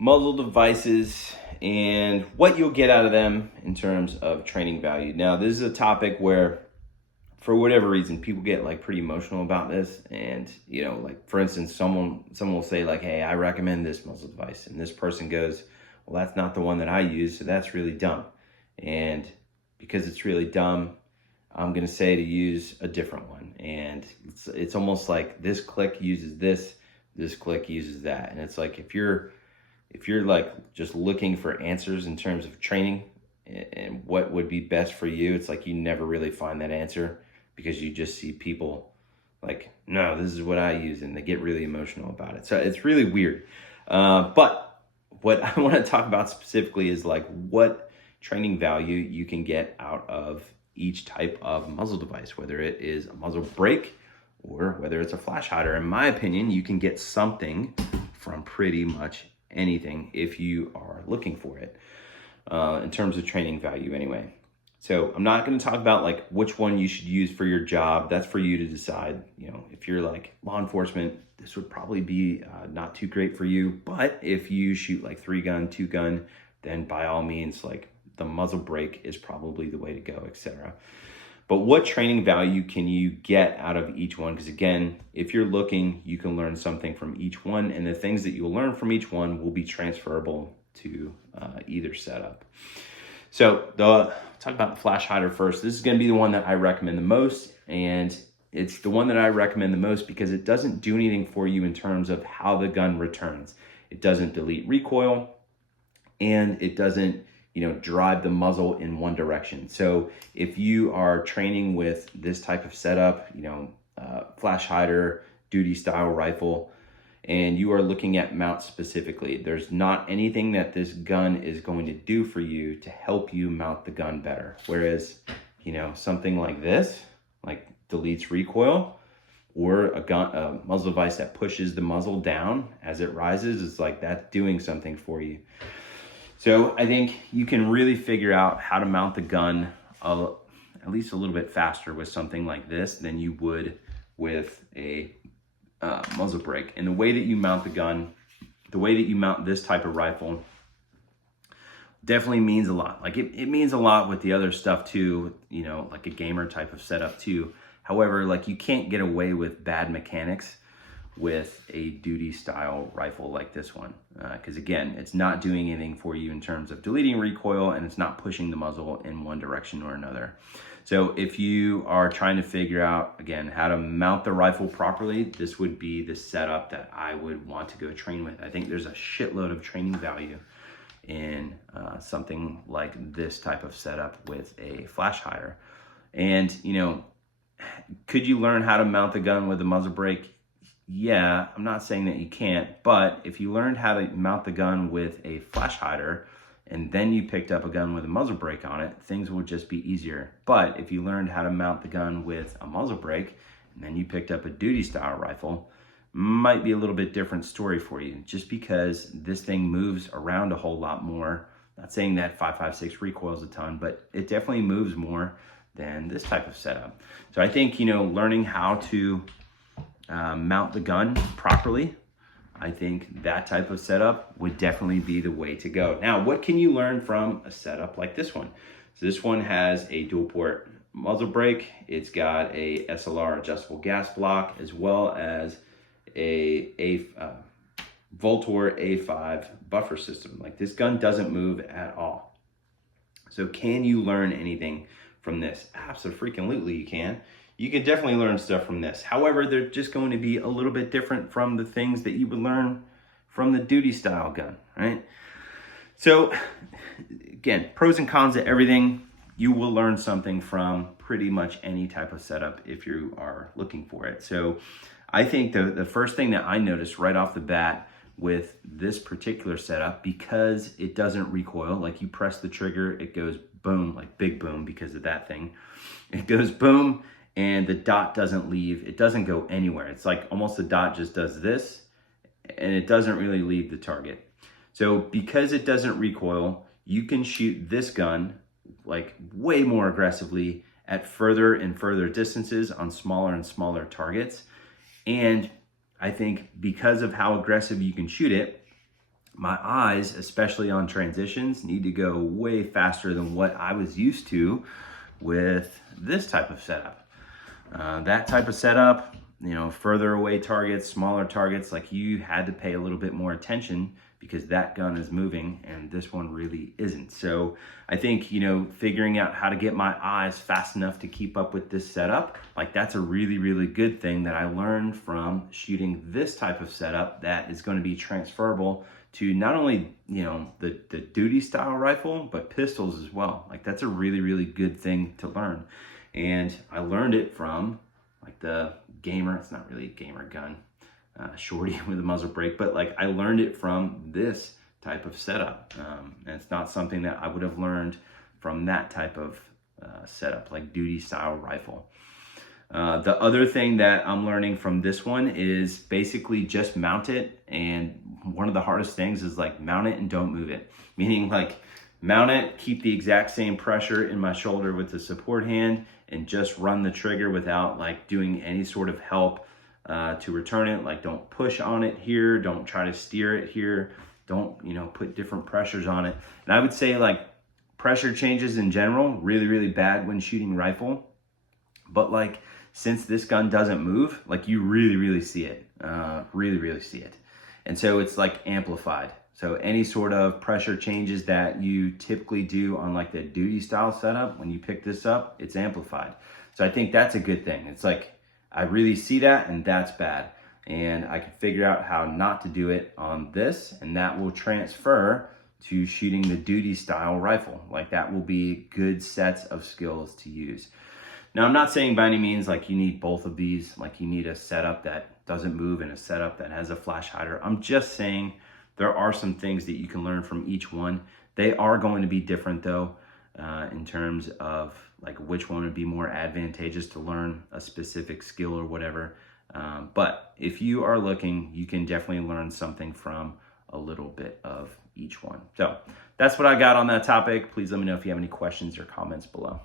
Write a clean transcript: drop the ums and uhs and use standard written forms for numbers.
muzzle devices and what you'll get out of them in terms of training value. Now, this is a topic where, for whatever reason, people get like pretty emotional about this. And, you know, like for instance, someone will say like, hey, I recommend this muzzle device. And this person goes, well, that's not the one that I use, so that's really dumb. And because it's really dumb, I'm gonna say to use a different one. And it's almost like this click uses this click uses that. And it's like, if you're like just looking for answers in terms of training and what would be best for you, it's like you never really find that answer, because you just see people like, no, this is what I use, and they get really emotional about it. So it's really weird. But what I want to talk about specifically is like what training value you can get out of each type of muzzle device, whether it is a muzzle brake or whether it's a flash hider. In my opinion, you can get something from pretty much anything if you are looking for it, in terms of training value anyway. So I'm not going to talk about like which one you should use for your job. That's for you to decide. You know, if you're like law enforcement, this would probably be not too great for you. But if you shoot like 3-gun, 2-gun, then by all means, like the muzzle brake is probably the way to go, etc. But what training value can you get out of each one? Because again, if you're looking, you can learn something from each one, and the things that you'll learn from each one will be transferable to either setup. So talk about the flash hider first. This is going to be the one that I recommend the most, and it's the one that I recommend the most because it doesn't do anything for you in terms of how the gun returns. It doesn't delete recoil, and it doesn't, you know, drive the muzzle in one direction. So if you are training with this type of setup, you know, flash hider, duty style rifle, and you are looking at mount specifically, there's not anything that this gun is going to do for you to help you mount the gun better. Whereas, you know, something like this, like deletes recoil, or a muzzle device that pushes the muzzle down as it rises, is like that's doing something for you. So I think you can really figure out how to mount the gun at least a little bit faster with something like this than you would with a muzzle brake. And the way that you mount the gun, the way that you mount this type of rifle definitely means a lot. Like it means a lot with the other stuff too, you know, like a gamer type of setup too. However, like you can't get away with bad mechanics with a duty style rifle like this one, because again, it's not doing anything for you in terms of deleting recoil, and it's not pushing the muzzle in one direction or another. So if you are trying to figure out, again, how to mount the rifle properly, this would be the setup that I would want to go train with. I think there's a shitload of training value in something like this type of setup with a flash hider. And, you know, could you learn how to mount the gun with a muzzle brake? Yeah, I'm not saying that you can't, but if you learned how to mount the gun with a flash hider and then you picked up a gun with a muzzle brake on it, things would just be easier. But if you learned how to mount the gun with a muzzle brake and then you picked up a duty style rifle, might be a little bit different story for you, just because this thing moves around a whole lot more. Not saying that 5.56 recoils a ton, but it definitely moves more than this type of setup. So I think, you know, learning how to mount the gun properly, I think that type of setup would definitely be the way to go. Now, what can you learn from a setup like this one? So this one has a dual port muzzle brake. It's got a SLR adjustable gas block, as well as a Voltor A5 buffer system. Like, this gun doesn't move at all. So can you learn anything from this? Absolutely you can. You can definitely learn stuff from this. However, they're just going to be a little bit different from the things that you would learn from the duty style gun, right? So again, pros and cons of everything. You will learn something from pretty much any type of setup if you are looking for it. So I think the first thing that I noticed right off the bat with this particular setup, because it doesn't recoil, like you press the trigger, it goes boom, like big boom because of that thing. It goes boom, and the dot doesn't leave. It doesn't go anywhere. It's like almost the dot just does this, and it doesn't really leave the target. So because it doesn't recoil, you can shoot this gun like way more aggressively at further and further distances on smaller and smaller targets. And I think because of how aggressive you can shoot it, my eyes, especially on transitions, need to go way faster than what I was used to with this type of setup. That type of setup, you know, further away targets, smaller targets, like you had to pay a little bit more attention because that gun is moving and this one really isn't. So I think, you know, figuring out how to get my eyes fast enough to keep up with this setup, like that's a really, really good thing that I learned from shooting this type of setup that is going to be transferable to not only, you know, the duty style rifle, but pistols as well. Like that's a really, really good thing to learn. And I learned it from like the gamer, it's not really a gamer gun, shorty with a muzzle brake, but like I learned it from this type of setup. And it's not something that I would have learned from that type of setup, like duty style rifle. The other thing that I'm learning from this one is basically just mount it. And one of the hardest things is like mount it and don't move it. Meaning like mount it, keep the exact same pressure in my shoulder with the support hand and just run the trigger without like doing any sort of help to return it. Like don't push on it here, don't try to steer it here, don't, you know, put different pressures on it. And I would say like pressure changes in general, really, really bad when shooting rifle. But like, since this gun doesn't move, like you really, really see it, really, really see it. And so it's like amplified. So any sort of pressure changes that you typically do on like the duty style setup, when you pick this up, it's amplified. So I think that's a good thing. It's like, I really see that and that's bad. And I can figure out how not to do it on this, and that will transfer to shooting the duty style rifle. Like that will be good sets of skills to use. Now, I'm not saying by any means like you need both of these, like you need a setup that doesn't move and a setup that has a flash hider. I'm just saying there are some things that you can learn from each one. They are going to be different though, in terms of like which one would be more advantageous to learn a specific skill or whatever. But if you are looking, you can definitely learn something from a little bit of each one. So that's what I got on that topic. Please let me know if you have any questions or comments below.